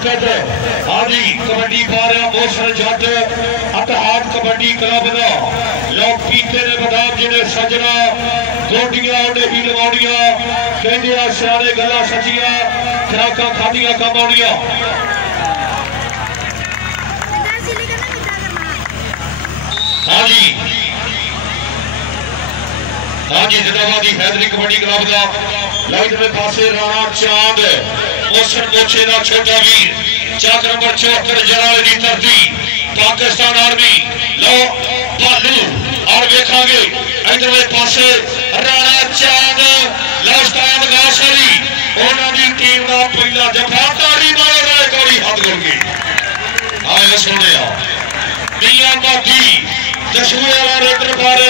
मुनाफिद आदि कबड्डी पा रहा मोशन जट इतिहाद कबड्डी क्लब का लोग पीते ने बदाम जिन्हें सजना गोटियां ही लवाउनिया कहते सियाने गल्लां सचियां खुराकां खादियां कम आउणियां। हाँ जी हाँ जी जिंदाबादी हैदरी कबड्डी क्लब का लाइट में पासे राणा चांद मोशन मोचे का छोटा वीर चाक नंबर 74 जलाले की धरती पाकिस्तान आर्मी लो भालू और वेखांगे इधरले पासे राणा चांद लास्तान गासरी उन्होंने टीम का पहला जफा तारी मारो राय कोरी हाथ गुड़ गई आए सोने मियां मादी दसवें वाला रेडर पर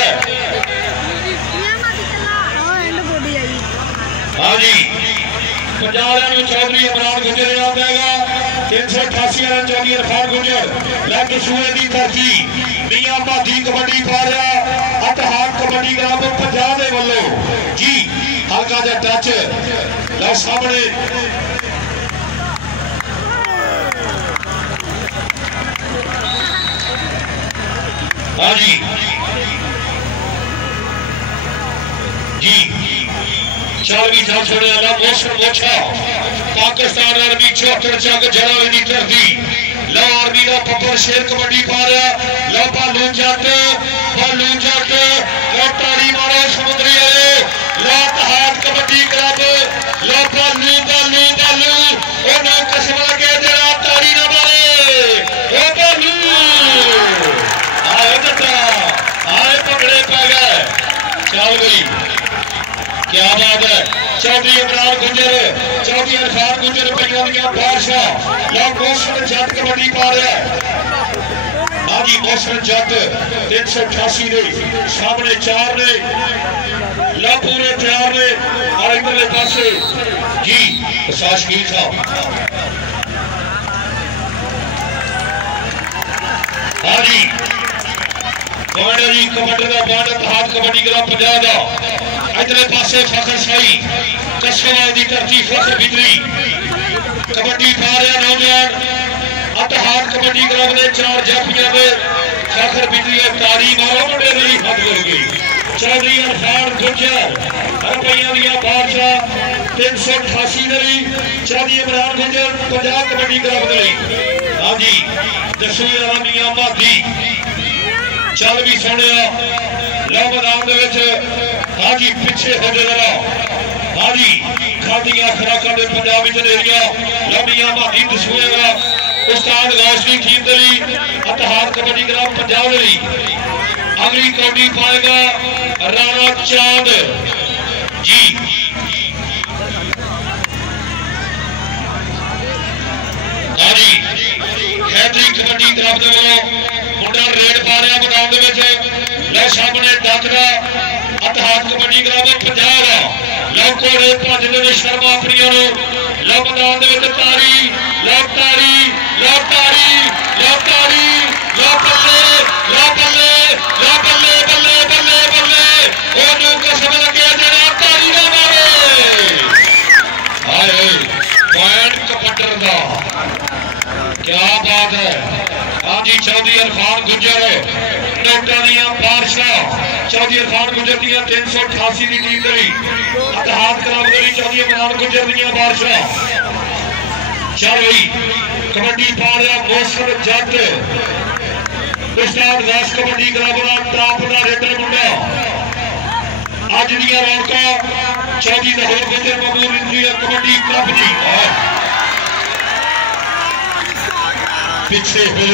हाँ जी पंजाब चौधरी इमरान गुजर आएगा 388 रन चौधरी इरफान गुजर लैग सूए की धरती मियां भादी कबड्डी पा रहा इतिहाद कबड्डी क्लब पंजाब के वालों जी हल्का जा टच लो सामने हाँ जी जी चल भी चल छोड़े अल्लाह मोशन मोछा पाकिस्तान आर्मी 74 चक जलाले की धरती लो आर्मी का पप्पर शेर कबड्डी पा रहा लो भालू जट लो ताड़ी मारो समुद्री वाले लो इतिहाद कबड्डी क्लब लो भालू भालू भालू उन्हें कसम लगे जरा ताड़ी ना मारे ओ भालू आए जटा आए पकड़े पै गए चल गई क्या बात है चौधरी इमरान गुजर चौधरी इरफान गुजर पंजाबिया बादशाह लो मोशन जट कबड्डी पा रहा है हाँ जी मोशन जट 388 ने सामने 4 ने लो पूरे तैयार ने और इधरले पासे जी शासकीर साहब हाँ जी कमांडर जी कमांडर का बांड इतिहाद कबड्डी क्लब पंजाब का इधरले पासे फखर शाही कसवाल की धरती फखर बिजली कबड्डी पा रहा नौजवान इतिहाद कबड्डी क्लब ने 4 जाफियां में फखर बिजली तारी मारो मुंडे नहीं हद कर गई चौधरी इरफान गुजर रुपया दिया बादशाह 388 दरी चौधरी इमरान गुजर पंजाब कबड्डी क्लब दरी हाँ जी दसवें वाला मियां मादी चल भी सोने लो मैदान हाँ जी पिछे हो जाए हाँ जी खादियां खुराकां दे पंजाब विच नेरिया लंबियां मादी दसवें वाला उस्ताद गौसली टीम दली इतिहाद कबड्डी क्लब पंजाब दली अगली कबड्डी पाएगा राणा चांद जी हाँ जी हैदरी कबड्डी क्लब के वालों मुंडा रेड पा रहा मैदान लो सामने डकदा इतिहाद कबड्डी क्लब पंजाब लो कोड़े भजने शर्मा अपनिया लो मैदान तारी लो तारी लो तारी लो तारी लो बल्ले लो बल्ले लो बल्ले बल्ले बल्ले बल्ले ओनू कसम लगे जरा तारी ना मारे हाय पॉइंट कपटर दा क्या बात है हाँ जी चौधरी इरफान गुजर नोटा दिया बादशाह चौधरी इरफान गुजर दिया 388 की टीम दरी इतिहाद क्लब दरी चौधरी इमरान गुजर दिया बादशाह चल गई कबड्डी पा रहा मोशन जट उस्ताद गौस कबड्डी क्लब का टॉप का रेडर मुंडा अज दिया रौनक चौधरी लाहौर गुजर ममूर कबड्डी क्लब जी पिछे हो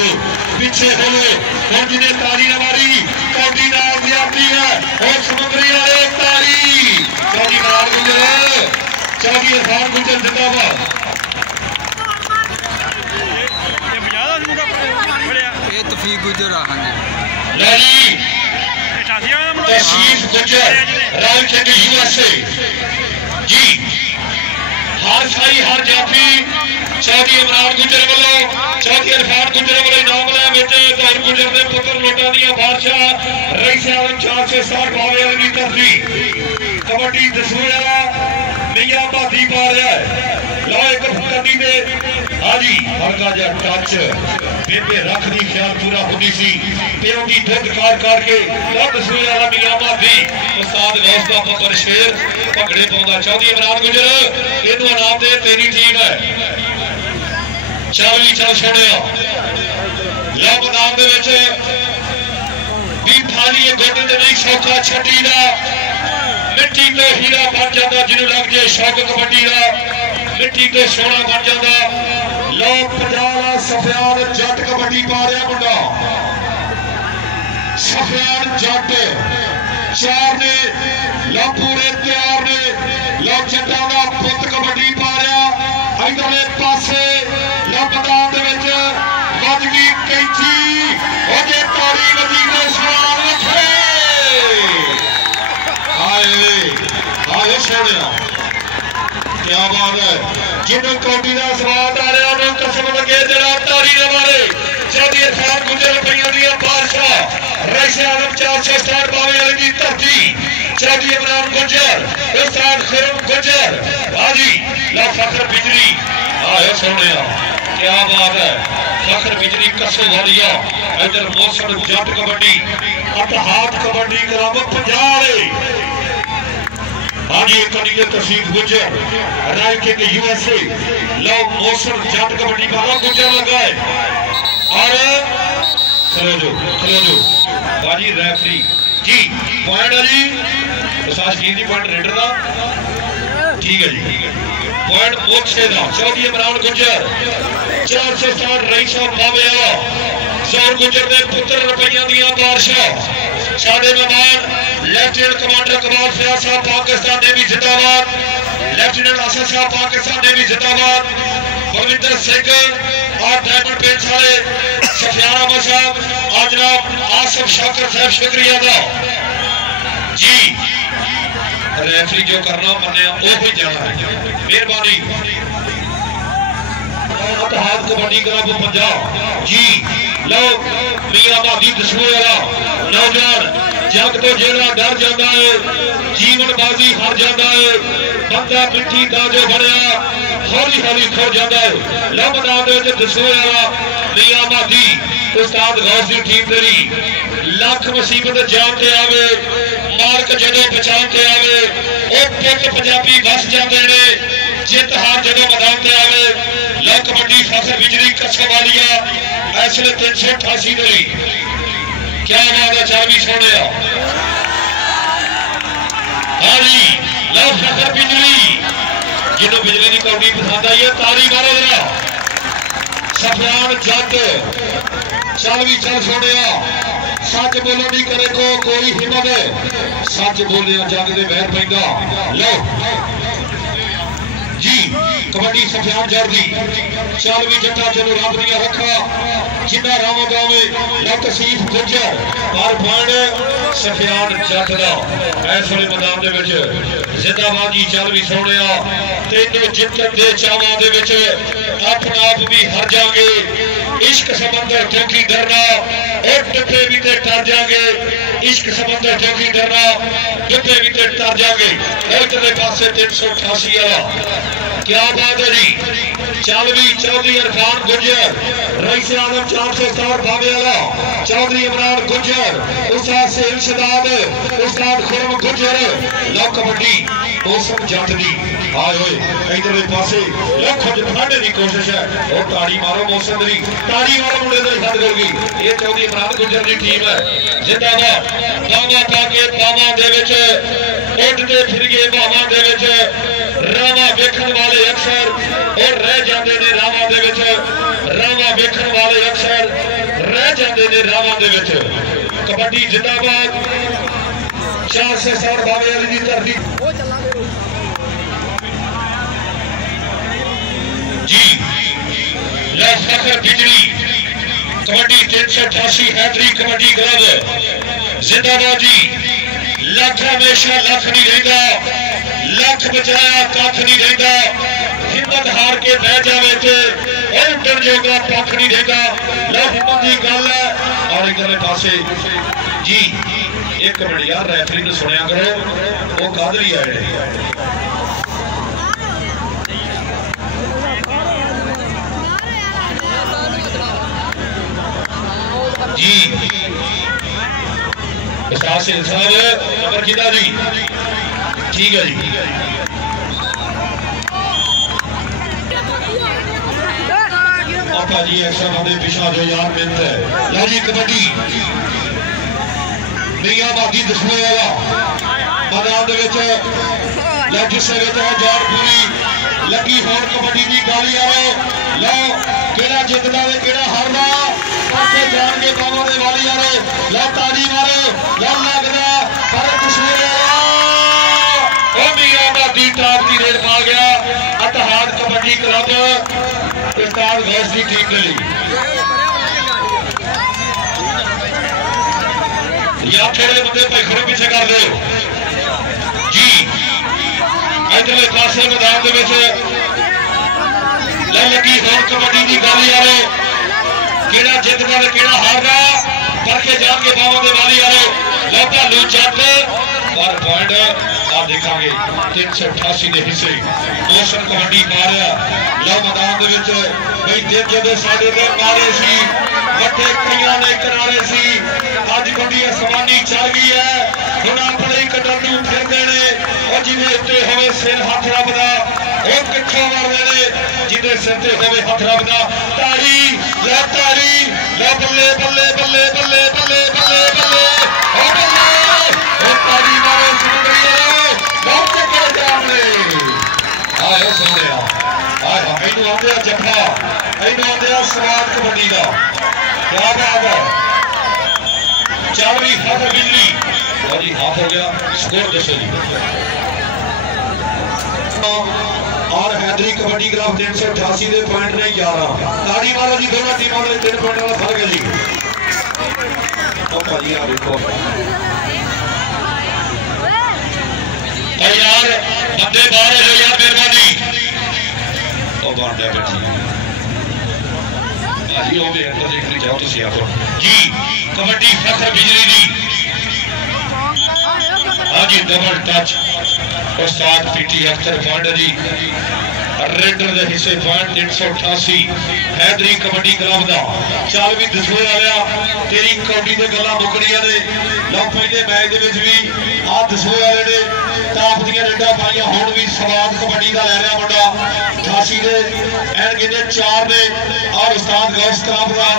हम जिन्हें तारी न मारी कौडी नाल ज्यादती है और समुद्री वाले तारी चौधरी इमरान गुजर चौधरी इरफान गुजर जिंदाबाद तफीक गुजर तशीफ गुजर रावलपिंडी यूएसए जी हर साई हर जाफी चौधरी इमरान गुजर वालों चौधरी इरफान गुजर वाले नामला दौर गुजर के पुत्र लोटा दिया बादशाह रईस आलम 460 बावे की तरफी कबड्डी दसूया मियां भादी पा रहा है। लो एक कदी ने हाजी हल्का जा टच बेबे रख दी ख्याल पूरा होती सी प्यो की दुध कार करके लो दसूया वाला मियां भादी उस्ताद गौस दा पुत्र शेर भंगड़े पाउंदा चाहदी इमरान गुजर इहनू इनाम दे तेरी टीम है। चल भी चल छोड़िया लो मैदान दे विच भी थाली गोडे ते नहीं सौखा छड्डी दा मिट्टी तो हीरा बन जाता जिन्होंने लग जाए शौक कबड्डी का मिट्टी तो सोना बन जाता। लो पंजाला सफियान जट कबड्डी पा रहा मुंडा सफियान जट चार ने लो पूरे तैयार ने लो जट्टा का पुत कबड्डी पा रहा इधरले पासे लो मैदान दे विच वज गई कैंची ओदे ताड़ी वजी ने सवाल रखे क्या बात है जिन्हों कौडी का स्वाद आ रहा उन्होंने कसम लगे जरा तारी न मारे चौधरी खान गुजर रुपया दिया बादशाह रईस आलम 460 बावे वाले की धरती चौधरी इमरान गुजर उस्ताद खुरम गुजर हाजी लो फखर बिजली आयो सोने क्या बात है फखर बिजली कसो वालिया इधर मौसम जट कबड्डी अतहाद कबड्डी क्लब पंजाब हाजी कड़ी तसीफ गुजर राय के यूएसए लो मौसम जट कबड्डी वाला गुजर लगा है और खलो जो बाजी रेफरी जी पॉइंट है जी प्रसाद जी पॉइंट रेडर का ठीक है जी पॉइंट मोक्षे का चौधरी इमरान गुजर 460 रईस बावे सौर गुजर ने पुत्र रुपया दिया बादशाह साढ़े मेहमान लेफ्टिनेंट कमांडर कमाल फयाज साहब पाकिस्तान ने भी जिंदाबाद लेफ्टिनेंट असद साहब पाकिस्तान ने भी जिंदाबाद बलविंदर सिंह और डायमंड पेंट्स वाले सफियान अहमद साहब और जनाब आसिफ शाकर साहब शुक्रिया दा जी रेफरी जो करना मन्ने वो ही जाना है मेहरबानी अतहाद कबड्डी क्लब पंजाब जी लो मियां भादी दसूए वाला नौजवान जग तो जेड़ा डर जाता है जीवन बाजी हार जाता है बंदा मिट्टी का जो बनया हौली हौली खो जाता है लो मैदान दसूए वाला मियां भादी उस्ताद गौस की टीम तेरी लख मुसीबत जान ते आवे मालक जदों बचाव ते आवे ओ पुत पंजाबी बस जाते ने जित हार जदों मैदान ते आवे लो कबड्डी फखर बिजली कसो वालिया ऐसे 388 दरी क्या बात है चाबी छोड़े हाजी लो फखर बिजली जिन्हों बिजली की कौड़ी पसंद आई है तारी मारो जरा सफियान जट चल भी चल छोड़े सच बोलो नहीं करे को कोई हिम्मत है सच बोलिया जग दे बहर पैंदा लो जी कबड्डी सफियान जट दी चल भी जट्टा चलो रब दिया रखा जिन्ना रामा गावे लो तसीफ गुजर पर पॉइंट सफियान जट दा इस वेले मैदान दे विच जिंदाबाद जी चल भी सोहणिया तेनों जितन दे चावां दे विच अपना आप भी हर जाएंगे इश्क समंदर तो की डरना और डब्बे भी ते डर जाएंगे इश्क समंदर तो की डरना डब्बे भी ते डर जाएंगे इधरले पासे 388 वाला क्या बात है जी चल भी चौधरी इरफान गुजर रईस आलम 460 बावे वाला चौधरी इमरान गुजर उस्ताद सेल शदाद उस्ताद खुरम गुजर लो कबड्डी मौसम जट दी आए होए इधरले पासे लख जफाने की कोशिश है और ताड़ी मारो मौसम दी ताड़ी मारो मुंडे दे सद कर गई ये चौधरी इमरान गुजर की टीम है जिंदाबाद बावा पाके बावा दे विच उड़ते फिर गए बावा दे विच रावा वेखण वाले अक्सर और रह जाते ने रावा दे विच रावा वेखण वाले अक्सर रह जाते ने रावा दे विच कबड्डी जिंदाबाद 460 बावे वाली दी धरती जी ला फखर बिजली कबड्डी 388 हैदरी कबड्डी क्लब जिंदाबाद जी लख हमेशा लख नहीं रहता लख बचाया कख नहीं रहता हिम्मत हार के बह जाए तो उठन जोगा पख नहीं रहता लो हिम्मत की गल है और इधरले पासे जी एक मिनट यार रेफरी को सुनिया करो वो कादरी आए जी साहब नंबर कितना जी ठीक है जी पापा जी ऐसा बंदे पिछा जो यार मिलता है लो जी कबड्डी मियां बागी दसवे वाला मैदान जिसे जान पूरी लगी होर कबड्डी की गाली आओ लो केड़ा जितदा ते केड़ा हारदा पासे जान के बाबा दे वाली आओ लो ताड़ी मारो लो लगदा पर दसवे वाला ओ मियां बागी टॉप की रेड पा गया इत्तेहाद कबड्डी क्लब उस्ताद गौस की टीम ने ली या थोड़े बंदे पैखरे पीछे कर दो जी इधरले पासे मैदान लगी होर कबड्डी की गल यार केड़ा जितदा ते केड़ा हारदा परखे जान के बाबा दे वाली यार लो भालू जट पर पॉइंट आ देखांगे 388 के हिस्से मौसम कबड्डी पा रहा लो मैदान भाई दिन जो साढ़े पे मारे सी वटे कई ने किनारे सी अज बड़ी आसमानी चल गई है हम अपने कटरू फिरते हैं और जिन्हें उत्ते होवे सिर हाथ रबदा वो कितों मारते हैं जिन्हें सिर ते होवे हाथ रबदा तारी लो बल्ले बल्ले बल्ले बल्ले बल्ले बल्ले बल्ले तारी मारो सुंदरी बहुत चक्कर जाने आए सुने इनू आते जफा इनू आते स्वाद कबड्डी का क्या बात है चल भी हाथ बिजली और जी हाथ हो गया स्कोर दसो जी और हैदरी कबड्डी क्लब 388 के पॉइंट ने 11 ताड़ी मारो जी दोनों टीमों में 3 पॉइंट वाला फर्क है जी भाजी यार देखो यार बंदे बाहर हो जाओ यार मेहरबानी देखने जाओ तुम जी कबड्डी फखर बिजली दी हाँ जी डबल टच उस्ताद पीटी अख्तर पॉइंट जी रेडर के हिस्से पॉइंट 388 हैदरी कबड्डी क्लब का चल भी दसवे वाला तेरी कौडी से गल्लां मुकड़ियां ने लो पहले मैच भी आ दसवे वाले ने टाप दी रेडा पाइया हुण भी स्वाद कबड्डी का लै रहा मुंडा 88 के एन कहते 4 ने और उस्ताद गौस क्लब का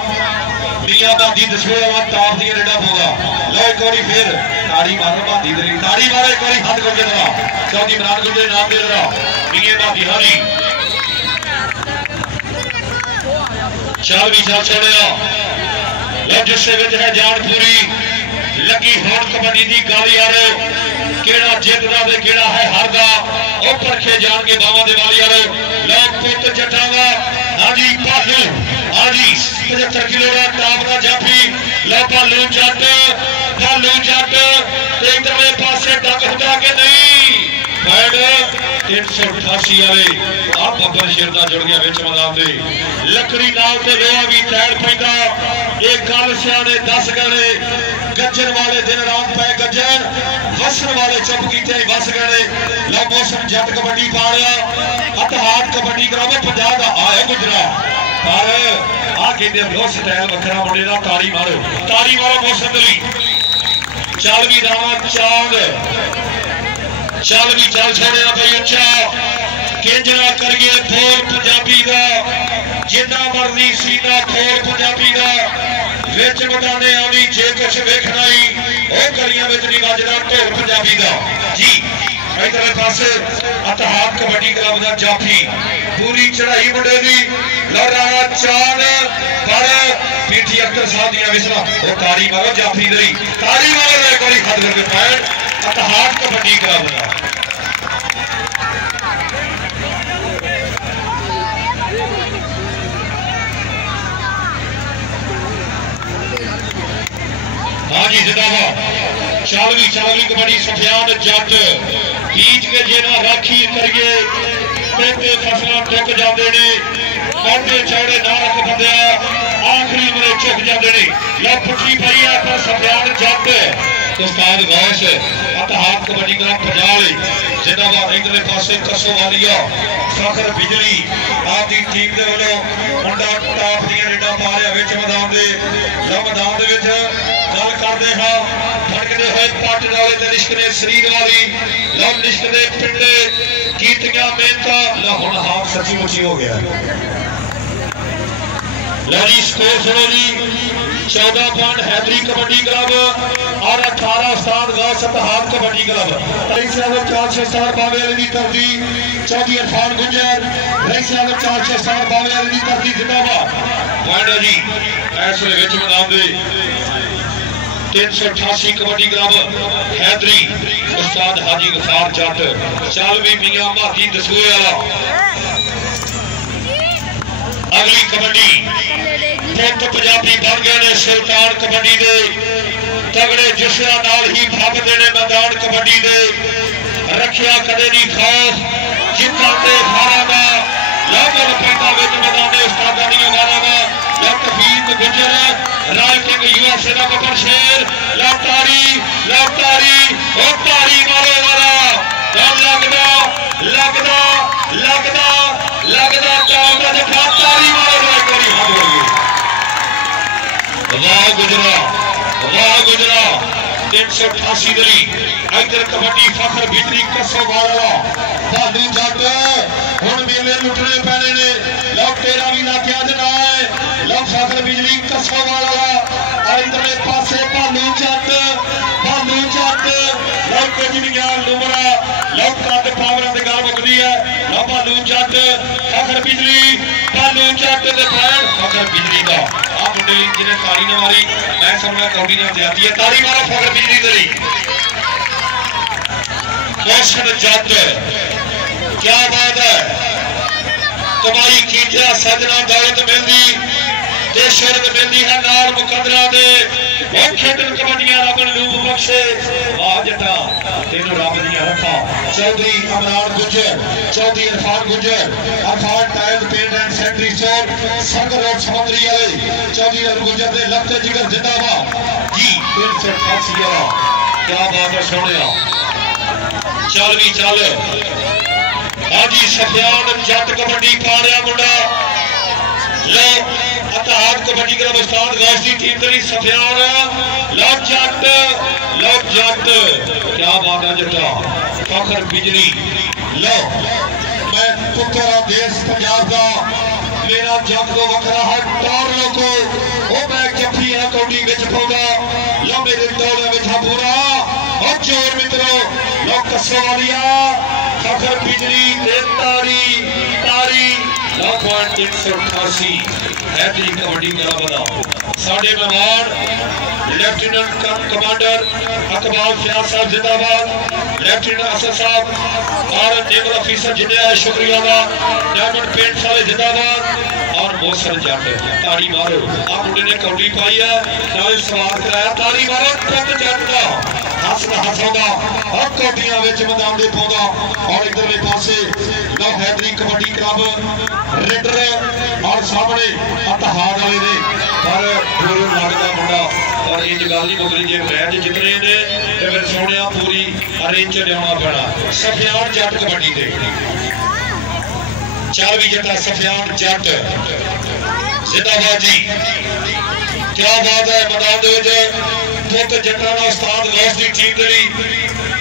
मियां बादी दसवे वाला टाप दी रेडा पाउंदा लो एक बार फिर ताड़ी मारो बादी दे ताड़ी मारो एक बार हाथ करके दरा चौधरी इमरान गुल नाम दे दरा मियां बादी हाँ जी चल भी चल छोड़िया लो जिससे है जान पूरी लगी होर कबड्डी की गल यार केड़ा जितदा ते केड़ा है हारदा ओ परखे जान के बावां दे वाली यार लो पुत जटांगा हाँ जी भालू हाँ जी 75 किलो का टॉप का जाफी लो भालू जट इधरले पासे डक हुंदा कि नहीं 388 वाले आ बब्बर शेर दा जुड़ गया विच मैदान दे लकड़ी नाल ते लोहा भी तैर पैंदा एक गल सियाने 10 गए गज्जन वाले दिन रात पै गज्जन वसन वाले चुप कीते वस गए लो मौसम जट कबड्डी पा रहा इत्तेहाद कबड्डी करावे पंजाब दा आए गुजरा पर आ कहंदे लो स्टाइल वखरा मुंडे दा ताड़ी मारो मौसम दे चल भी रामा चांद चल भी चल छोड़े भाई अच्छा केंजरा करिए बोल पंजाबी का जिन्ना मर्जी सीना खोल पंजाबी का विच वटाने आनी जे कुछ वेखना ही वो गलियां विच नहीं वजदा ढोल पंजाबी का जी इधर पासे इत्तेहाद कबड्डी क्लब का जाफी पूरी चढ़ाई मुंडे की लहराना चाल पर पीटी अख्तर साहब दियां विसला वो ताड़ी मारो जाफी दरी ताड़ी मारो एक बार खत करके पैर इत्तेहाद कबड्डी क्लब का हाँ जी जिंदाबाद चालवी कबड्डी सफियान जट बीज के जे ना राखी करिए पेटे फसलां टुक जाते ने मोटे चौड़े ना रख बंदे आखिरी मेरे चुक जाते ने लो पुठी पई है पर सफियान जट उस्ताद गौस अतहाद कबड्डी क्लब पजाले जिंदाबाद। इधरले पासे कसोवालिया फखर बिजली आपकी टीम के वालों मुंडा टॉप दी रेडा पा रहा विच मैदान दे मैदान दे विच गल करदे हां फड़कदे होए पट नाले ते निश्क ने शरीर वाली लो निश्क दे पिंडे कीतियां मेहनतां लो हुण हाथ सच्ची मुची हो गया। लो जी स्कोर सुनो जी 14 पॉइंट हैदरी कबड्डी क्लब और 18 उस्ताद Ghaus Ittehad kabaddi club. Rice level 460 बावे वाले की तरजीह चौधरी इरफान गुंजर रईस लेवल 460 बावे वाले की तरजीह जिंदाबाद। पॉइंट है जी इस विच मैदान दे 388 कबड्डी क्लब हैदरी उस्ताद हाजी गफार जट चालवी मियां भागी दसूए वाला। अगली कबड्डी पुत पंजाबी बन गए ने सुल्तान कबड्डी दे तगड़े जुस्सिया नाल ही फपदे ने मैदान कबड्डी दे रखिया कदे नहीं खौफ जितना ते हारा दा लाभल पैदा विच मैदान उस्तादां दी मारा दा ला तफीक गुजर राय किंग युवा सेना बकर शेर लातारी ओ तारी मारो वाला लगदा लगदा लगदा लगदा टाइम का जफा तारी मारो राय कोरी हाथ हो गई। वाह गुजरा 388 दली इधर कबड्डी फखर भीतरी कसोवाला भालू जट हुण मेले लुटने पैने ने लो तेरा भी लाखिया दे ना है लो फखर बिजली कसोवाला और इधरले पासे भालू जट लो कुछ भी ज्ञान लुमरा लो कद पावर दे गल मुकदी है लो भालू जट फखर बिजली भालू जट दे पैर फखर बिजली दा आ मुंडे जिन्हें तारी न मारी मैं समझा कौड़ी ने जाती है तारी मारो फखर बिजली दे मोशन जट क्या बात है कमाई कीजिया सजना दौलत मिलती ते शरत मिलती है नाल मुकदरा दे वो खेडन कबड्डियां रब लूप बख्शे वाह जटा तेनू रब दियां रखा। चौधरी अमरान गुजर Chaudhary Irfan Gujar Arfan tile paint and sanitary store Sangar road समुद्री वाले चौधरी गुजर दे लखते जिगर जिंदाबाद जी 388 वाला क्या बात है सोनिया चल भी चल हाजी सफियान जट कबड्डी पा रहा मुंडा लो अतहाद कबड्डी क्लब उस्ताद गौस की टीम तेरी सफियान लो जट क्या बात है जटा फखर बिजली लो मैं पुत्रा देश पंजाब का मेरा जग को वखरा है टोर लोको ओ मैं जफ्फी है कौडी विच पाउंदा लो मेरे टोले विच पूरा ओ चोर मित्रों लो कसोवालिया फखर बिजली ते तारी लो पॉइंट 388 हैदरी कबड्डी क्लब वाला साडे मेहमान लेफ्टिनेंट कमांडर अकबाल फयाज साहब जिंदाबाद लेफ्टिनेंट असद साहब और नेवल ऑफिसर जिन्हें शुक्रिया का डायमंड पेंट वाले जिंदाबाद और मोहसन जट ताड़ी मारो आ मुंडे ने कौड़ी पाई है नाल सवार कराया ताड़ी मारो पुत जट का हसदा और कौडियां विच मैदान दे पाउंदा और इधरले पासे लो हैदरी कबड्डी क्लब रेडर और सामने अतहाद वाले ने पर दूर लगदा मुंडा और इंज गल नहीं मुकरी जे मैच जितने ने ते फिर सोनिया पूरी अरेंज लियाना पैना सफियान जट कबड्डी दे चल भी जटा सफियान जट जिंदाबाद जी क्या बात है मैदान दे विच पुत जटा दा उस्ताद गौस दी टीम तेरी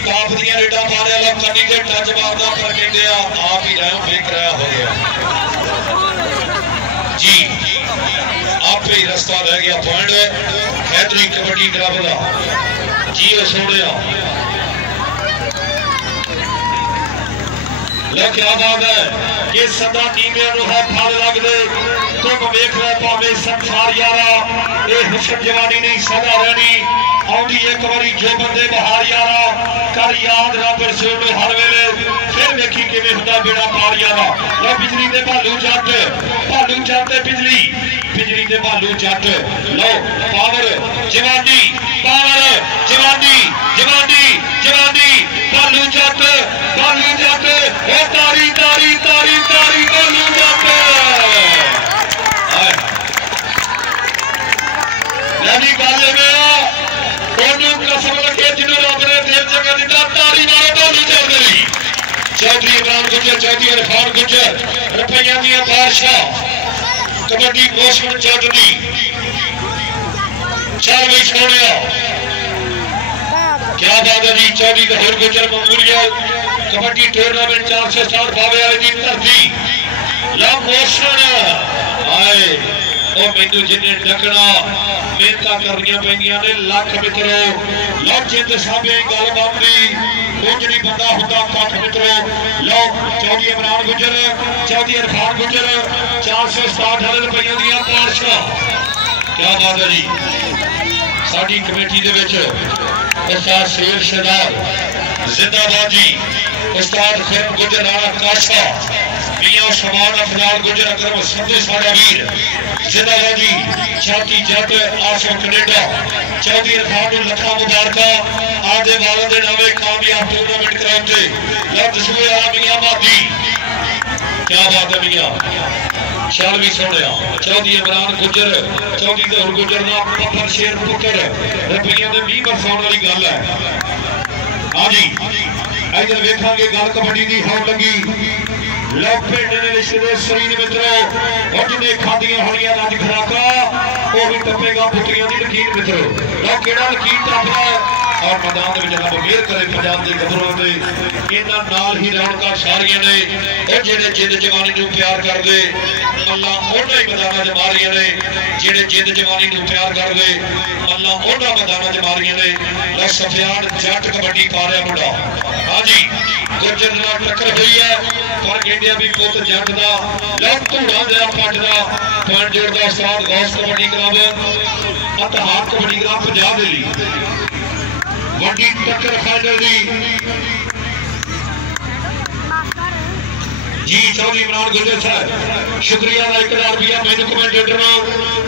काफ दियां रेडा मारे लो कन्नी ते टच मारदा पर कहंदे आप ही रहो बेकराया हो गया जी आप ही रास्ता रह गया पॉइंट हैदरी कबड्डी क्लब का जी सोनिया लो क्या बात है कि सदा टीमियां नु है फल लगदे तुम वेख रहे भावे संसार यारा ए हुस्न जवानी नहीं सदा रहनी आउंदी एक बारी जो बंदे बहार यारा कर याद रब रसूल नु हर वेले फिर वेखी किवें हुंदा बेड़ा पार यारा लो बिजली दे भालू जट ते बिजली दे भालू जट लो पावर जवानी भालू जट ओ तारी भालू जट यानी गल कसम लगे चौधरी इमरान गुजर चौधरी इरफान गुजर रुपया दिया बादशाह कबड्डी मौसम जट दी चल भी छोड़िया क्या बात है जी चौधरी दहर गुजर मंगूरिया कबड्डी टूर्नामेंट 400 स्टार पावे वाले दी धरती ला मौसम आए ओ मैनू जिन्हें डकना मेहनत करनिया पैंदियां ने लख मित्रों लो जिंद साबे गल बनदी कुछ नहीं बंदा होता कख मित्रों लो चौधरी इमरान गुजर चौधरी इरफान गुजर 467 रुपया दिया बादशाह क्या बात है जी साडी कमेटी दे विच उस्ताद शेर शहजाद जिंदाबाद जी उस्ताद खुरम गुजर राणा काशा मियां शमान अफजाल गुजर अकरम संधू साडा वीर जिंदाबाद जी छाती जट आसम कनेडा चौधरी इरफान नूं लखा मुबारका आदे वालों दे नामे कामयाब टूर्नामेंट कराते लफ्ज सुए आ मियां मादी क्या बात है मियां चल भी सुनिया चौधरी इमरान गुजर चौधरी दहर गुजर दा पत्थर शेर पुत्र रुपया दे 20 बरसाउण वाली गल है हाँ जी इधर वेखांगे गल कबड्डी दी होण लगी लो पिंड दे रिश्ते शरीर मित्रों और जिन्हें खादियां होलियां रज खराका वो भी टपेगा पुत्रियां दी लकीर मित्रों लो केड़ा लकीर टपदा और मैदान में जनाब मेहर करे पंजाब के गबरों ने इन्हां नाल ही रौनकां सारियां ने और जिहड़े जिंद जवानी नूं प्यार करदे अल्लाह उन्हां ही मैदानां च मारियां ने जिहड़े जिंद जवानी नूं प्यार करदे अल्लाह उन्हां मैदानां च मारियां ने लो सफियान जट कबड्डी पा रहा मुंडा हाँ जी गुजर नाल टक्कर हुई है पर कहंदे भी पुत जट दा लो धूड़ा दे पट दा पॉइंट जोड़दा उस्ताद गौस कबड्डी क्लब अतहार कबड्डी क्लब पंजाब दे लई वड्डी टक्कर फाइनल दी जी चौधरी इमरान गुजर साहब शुक्रिया का 1000 रुपया मैनू कमेंटेटर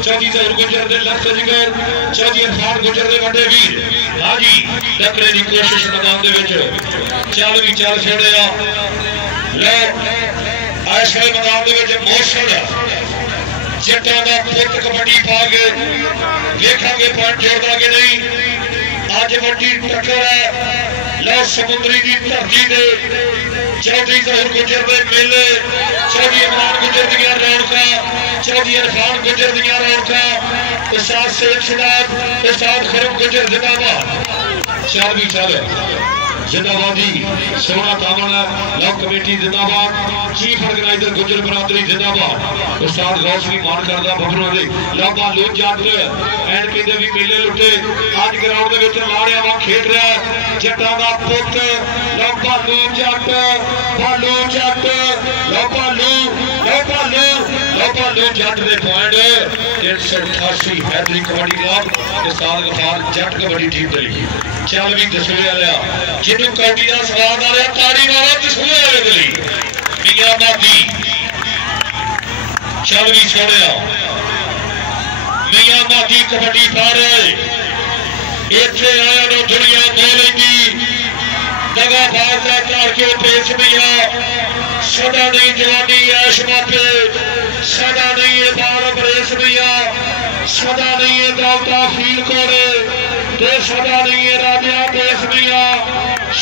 चौधरी दहर गुजर दे लख जिगर चौधरी इरफान गुजर दे वड्डे वीर हाँ जी टक्करे की कोशिश मैदान दे विच चल भी चल छड़िया लो ऐसे मैदान दे विच मौसम जट्टां दा पुत कबड्डी पा के वेखांगे पॉइंट जोड़दा कि नहीं अज वड्डी टक्कर है लो समुद्री की धरती दे चौधरी दहर गुजर दे मेले चौधरी इमरान गुजर दियां रौनकां चौधरी इरफान गुजर दियां रौनकां उस्ताद शेर शहजाद उस्ताद खुरम गुजर जिंदाबाद चल भी चल जिंदाबाद जी सोना तामन लो कमेटी जिंदाबाद चीफ ऑर्गेनाइजर गुजर बरादरी जिंदाबाद उस्ताद गौस भी मान करदा बबरों दे लो बालू जट एंड कहंदे भी मेले लुटे आज ग्राउंड दे विच लाड़ियां वां खेड रहा जट्टां दा पुत लो बालू जट लो बालू जट दे पॉइंट 388 हैदरी कबड्डी क्लब उस्ताद गफार जट कबड्डी टीम दे लई चल भी दसूए वाला जिन्हों कबड्डी का स्वाद आ रहा ताड़ी मारो दसूए वाले दे लई मियां मादी चल भी छोड़िया मियां मादी कबड्डी पा रहे इत्थे आया नो दुनिया दो लेंदी दगा बाजा करके पेश मियां सदा नहीं जवानी ऐश मापे सदा नहीं है बाल बरेस मियां सदा नहीं है दौलता फील कोरे ते सदा नहीं है राजा देश मियां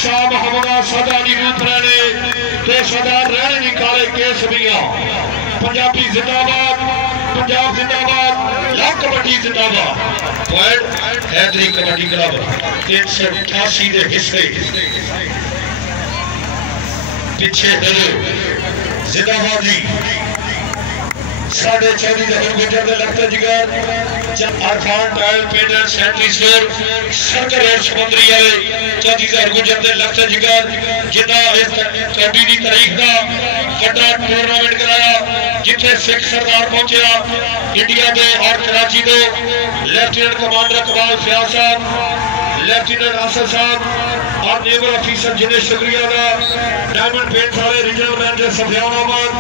शाह महमूदा सदा नहीं रूप रहने ते सदा रहने निकाले केस मियां पंजाबी जिंदाबाद पंजाब जिंदाबाद ला कबड्डी जिंदाबाद पॉइंट हैदरी कबड्डी क्लब 388 के हिस्से पीछे जिंदाबाद जी साढ़े चौधरी दहर गुजर दे लखत जिगर Arfan tile paint and sanitary store circle road समुद्री वाले चौधरी दहर गुजर दे लखत जिगर जिन्ना इस कबड्डी की तारीख का वड्डा टूर्नामेंट कराया जिथे सिख सरदार पहुंचा इंडिया दे और कराची दे लेफ्टिनेंट कमांडर इकबाल फयाज साहब लेफ्टिनेंट आसफ साहब और नेवल ऑफिसर जिन्हें शुक्रिया का डायमंड पेंट वाले regional manager Safiyan Ahmad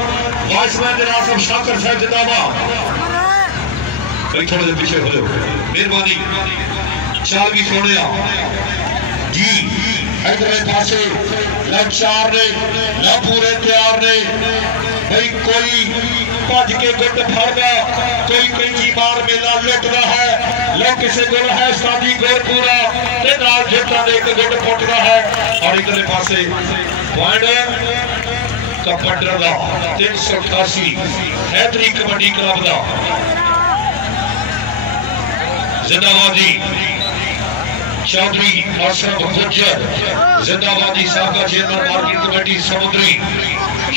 vice manager Asaf Shakir साहब जिंदाबाद थोड़े पीछे हो मेहरबानी चाल भी छोड़िया जी इधर पासे चार ने ना पूरे तैयार ने भाई कोई भज के गुट फड़दा कोई कैंची मार मेला लुटता है लो किसी को है सादी गोरपुरा ते नाल जेता दे एक गुट पुटदा है और इधरले पासे पॉइंट कपंडर दा 388 हैदरी कबड्डी क्लब दा जिंदाबादी चौधरी अशरफ गुज्जर जिंदाबादी साहब चेयरमैन मार्केट कमेटी समुद्री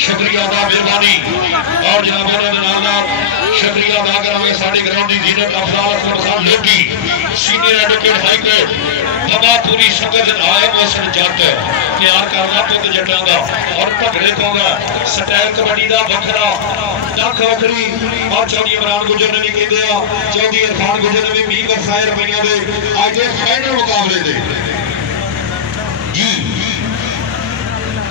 शुक्रिया अदा मेहरबानी और जनाब शुक्रिया अदा करेंगे साड़ी ग्राउंड की Zeenat Afzal Akbar Khan Lodhi senior advocate high court पूरी संगत आए मोहसिन जट तैयार करना पुत जटा का और भगड़े पाऊंगा स्टाइल कबड्डी का वखरा दख वखरी और चौधरी इमरान गुजर ने भी कहते चौधरी इरफान गुजर ने भी 20 बरसाए रुपया के अज के फाइनल मुकाबले दे जी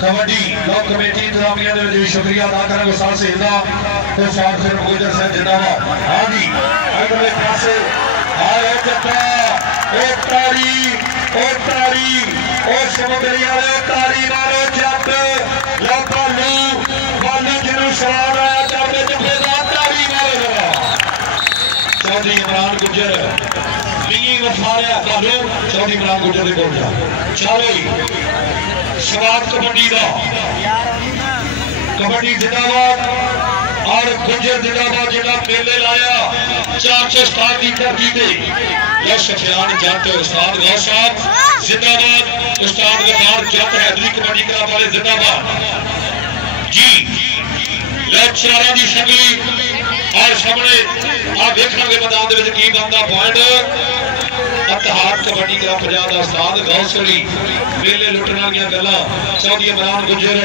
कबड्डी ब्लॉक कमेटी इंतजामिया ने भी शुक्रिया अदा करें विशाल सेहदा तो साथ फिर गुजर साहब जिंदाबाद हाँ जी अगले पासे आए जटा ओ तारी ओ समुद्री वाले तारी मारो जट लो बालू जिन्होंने सवाल आया जाते जफेदार तारी मारो जरा चौधरी इमरान गुजर वफाया बालू चौधरी इमरान गुजर के बोल जा चलो स्वाद कबड्डी का कबड्डी जिंदाबाद और गुजर जिंदाबाद जिला मेले लाया 407 की धरती पे सफियान जट उस्ताद गौ साहब जिंदाबाद उस्ताद गफार जट हैदरी कबड्डी क्लब वाले जिंदाबाद जी लो चारा की शगली और सामने आप देखा मैदान की बनता पॉइंट अतहार कबड्डी क्लब पंजाब का उस्ताद गौसरी मेले लुटन वाली गल्लां चौधरी इमरान गुजर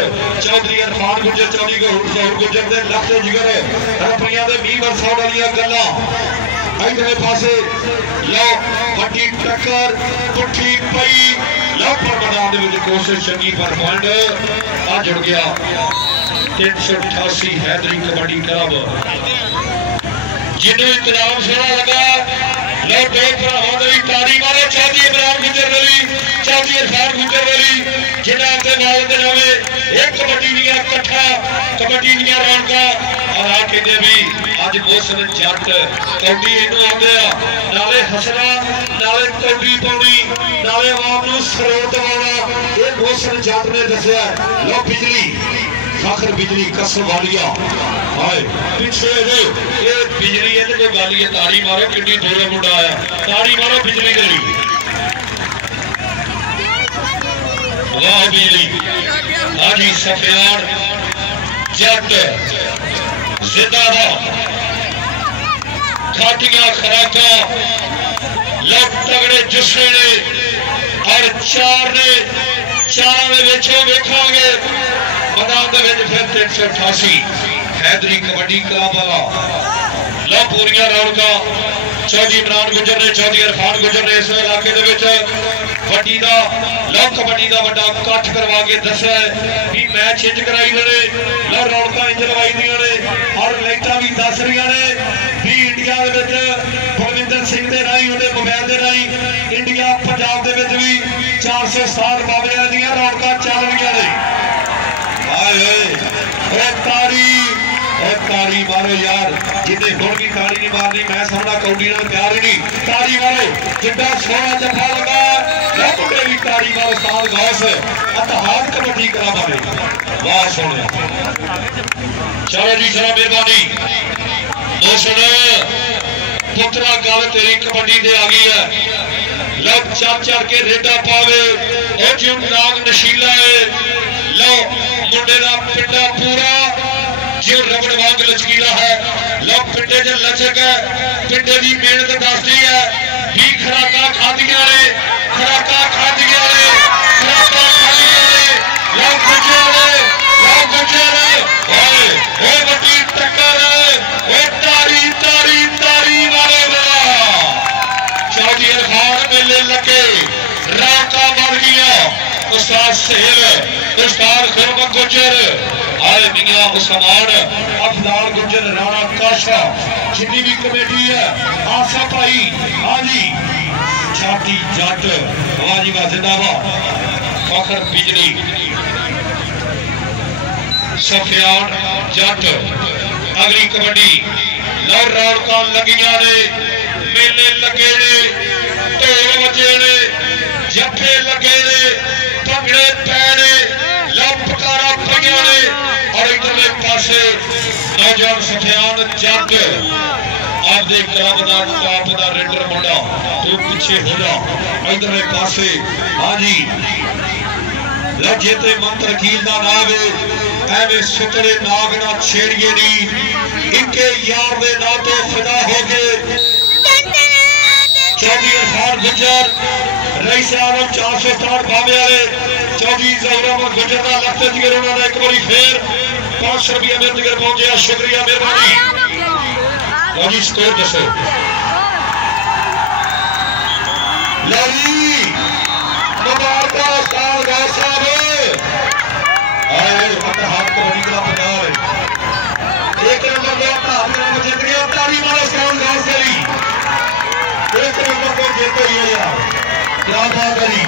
चौधरी इरफान गुजर चौधरी गौर गुजर के लख जिगर रुपया के 20 बरसाउं वाली गल्लां इधर पासे लो वड्डी टक्कर पुठी पई लो पर मैदान कोशिश चंगी पर पॉइंट आ जुड़ गया 388 हैदरी कबड्डी क्लब जिन्होंने इंतजाम सोना लगा लो दो भरावां दी ताड़ी मारो चौधरी इमरान गुजर वाली चौधरी इरफान गुजर वाली जिन्हां दे नाल दे जावे एक कबड्डी दियां इकट्ठा कबड्डी दियां रौनकां और आ कहंदे भी अज मोहसिन जट कौडी इनू आउंदे आ नाले हसना नाले कौडी पाउणी नाले आवाम नूं सरोत दवाउणा ये मोहसिन जट ने दस्सिया लो बिजली फखर बिजली कसम वालिया हाय पीछे ये बिजली है तो गाली है ताड़ी मारो कितनी दूर मुंडा आया ताड़ी मारो बिजली गली वाह बिजली हाजी सफियान जट जिंदाबाद खाटियां खराका लोग तगड़े जुस्से ने और चार ने चारों वेखांगे मैदान फिर 388 हैदरी कबड्डी क्लब वाला लो पूरियां रौनकां चौधरी इमरान गुजर ने चौधरी इरफान गुजर ने इस इलाके वड्डी दा लो कबड्डी का वड्डा कट्ठ करवा के दस्सिया भी मैच इंज कराई ने लो रौनकां इंज लवाई दियां ने और लाइटां भी दस रही ने भी इंडिया बलविंदर सिंह के राही उन्हें मोबाइल के राही इंडिया पंजाब के भी 460 बाबलियां दियां रौनकां चल रही ने तारी मारो यार जिन्हें हुण भी तारी नहीं मारनी मैं समझा कौडी नाल प्यार ही नहीं तारी मारो जिड्डा सोना जफा लगा मुंडे भी तारी मारो साल गौस अतहाद कबड्डी क्लब वाले वाह सोने चलो जी चलो मेहरबानी मोहसिन पुत्रा गल तेरी कबड्डी दे आ गई है लो चढ़ चढ़ के रेडा पावे जो नाग नशीला है लो मुंडे का पिंडा पूरा जो रबड़ वांग लचकीला है लो पिंडे च लचक है पिंडे की मेहनत दसदी है भी खुराकां खादियां ने खुराकां खादियां ने खुराकां खादियां ने लो गुजर ओए ओए वड्डी टक्कर ओए तारी तारी तारी वाले चौधरी इरफान मेले लगे रौनकां बढ़ गई उस्ताद सेल उस्ताद खुरमा गुजर आए मियां उस्मान अफजाल गुजर राणा काशा जितनी भी कमेटी है आसा भाई हाँ जी छाती जट वाजिबा जिंदाबाद फखर बिजली सफियान जट अगली कबड्डी लो रौनकां लगियां ने मेले लगे ने, ढोल बजे ने, जफे लगे ने, भंगड़े पैने, लंपकारा पईयां ने और इधरले पासे नौजवान सफियान जग आपदे क्लब दा टॉप दा रेडर मुंडा तू पीछे हो जा इधरले पासे। हाँ जी जेते मंत्र कील दा नाग एवे सुतड़े नाग ना छेड़िए नी इनके यार दे ना तो फिदा हो गए। चौधरी इरफान गुज्जर रईस आलम 467 बाबे वाले चौधरी ज़हीर अहमद गुज्जर का लखते जिगर उन्होंने एक बार फिर 500 रुपया मेरे तक पहुंचे। शुक्रिया मेहरबानी। लो जी स्कोर दसो। लो जी मुबारक उस्ताद गौस साहब आए अपना हाथ कबड्डी का पंजाब एक नंबर दो अपना हाथ में जीत गया। ताली मारो उस्ताद गौस अली एक नंबर को जीते ही है यार क्या बात है जी।